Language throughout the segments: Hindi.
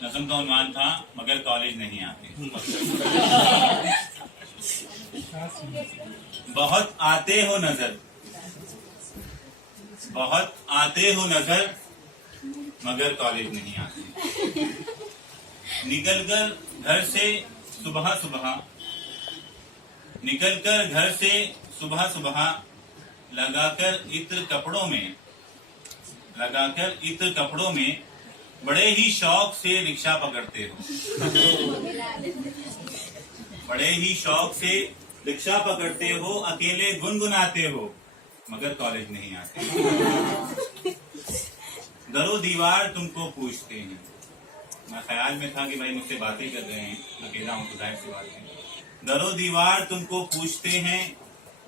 नज़म का उन्वान था मगर कॉलेज नहीं आते। बहुत आते हो नजर, बहुत आते हो नजर, मगर कॉलेज नहीं आते। निकल कर घर से सुबह सुबह, निकल कर घर से सुबह सुबह, लगाकर इत्र कपड़ों में, लगाकर इत्र कपड़ों में बड़े ही शौक से रिक्शा पकड़ते हो। बड़े ही शौक से रिक्शा पकड़ते हो, अकेले गुनगुनाते हो, मगर कॉलेज नहीं आते। दरो दीवार तुमको पूछते हैं। मैं ख्याल में था कि भाई मुझसे बातें कर रहे हैं, अकेला हूं तो जाहिर सी बात है। दरो दीवार तुमको पूछते हैं,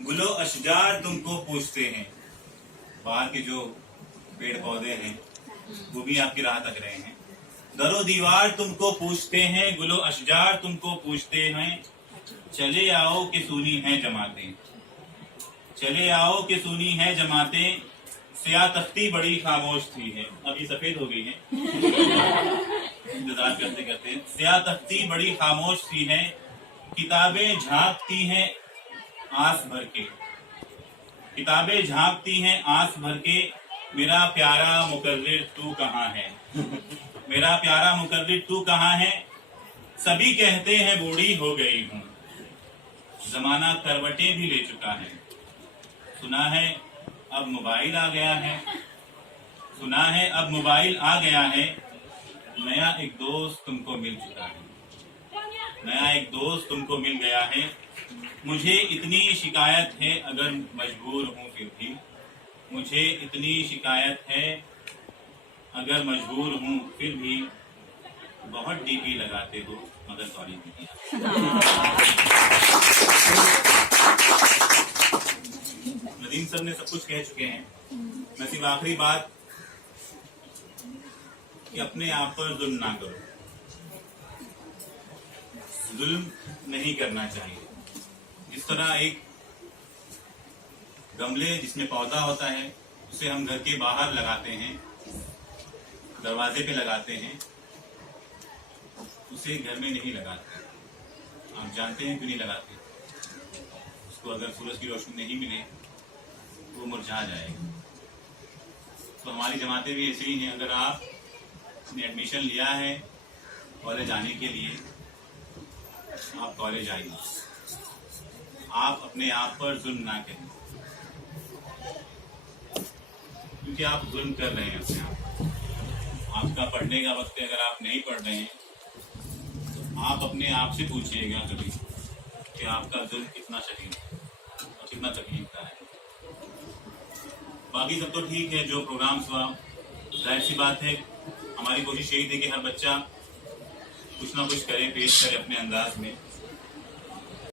गुलो अशजार तुमको पूछते हैं। बाहर के जो पेड़ पौधे हैं वो भी आपकी राह तक रहे हैं। दरो दीवार तुमको पूछते हैं, गुलो अशजार तुमको पूछते हैं। चले आओ कि सुनी है जमातें, चले आओ कि सुनी है जमातें। सियाह तख्ती बड़ी खामोश थी है, अभी सफेद हो गई है इंतजार करते करते। सियाह तख्ती बड़ी खामोश थी है, किताबें झांकती हैं आस भर के, किताबें झांकती हैं आस भर के। मेरा प्यारा मुकर्रिर तू कहाँ है, मेरा प्यारा मुकर्रिर तू कहाँ है। सभी कहते हैं बूढ़ी हो गई हूँ, जमाना करवटें भी ले चुका है। सुना है अब मोबाइल आ गया है, सुना है अब मोबाइल आ गया है। नया एक दोस्त तुमको मिल चुका है, नया एक दोस्त तुमको मिल गया है। मुझे इतनी शिकायत है अगर मजबूर हूँ फिर भी, मुझे इतनी शिकायत है अगर मजबूर हूँ फिर भी। बहुत डीपी लगाते हो मगर सॉरी नहीं आते। नदीम सर ने सब कुछ कह चुके हैं। मैं सिर्फ आखिरी बात कि अपने आप पर जुल्म ना करो, जुल्म नहीं करना चाहिए। इस तरह एक गमले जिसमें पौधा होता है उसे हम घर के बाहर लगाते हैं, दरवाजे पे लगाते हैं, उसे घर में नहीं लगाते। आप जानते हैं क्यों नहीं लगाते? उसको अगर सूरज की रोशनी नहीं मिले तो वो मुरझा जाएगा। तो हमारी जमातें भी ऐसी ही हैं। अगर आपने एडमिशन लिया है कॉलेज आने के लिए, आप कॉलेज आइए। आप अपने आप पर जुल्म ना करें, क्योंकि आप जुल्म कर रहे हैं अपने आप। आपका पढ़ने का वक्त है, अगर आप नहीं पढ़ रहे हैं तो आप अपने आप से पूछिएगा कभी कि आपका जुल्म कितना शदीद है और कितना तकलीफ का है। बाकी सब तो ठीक है, जो प्रोग्राम्स हुआ जाहिर सी बात है हमारी कोशिश यही थी कि हर बच्चा कुछ ना कुछ करे, पेश करे अपने अंदाज में।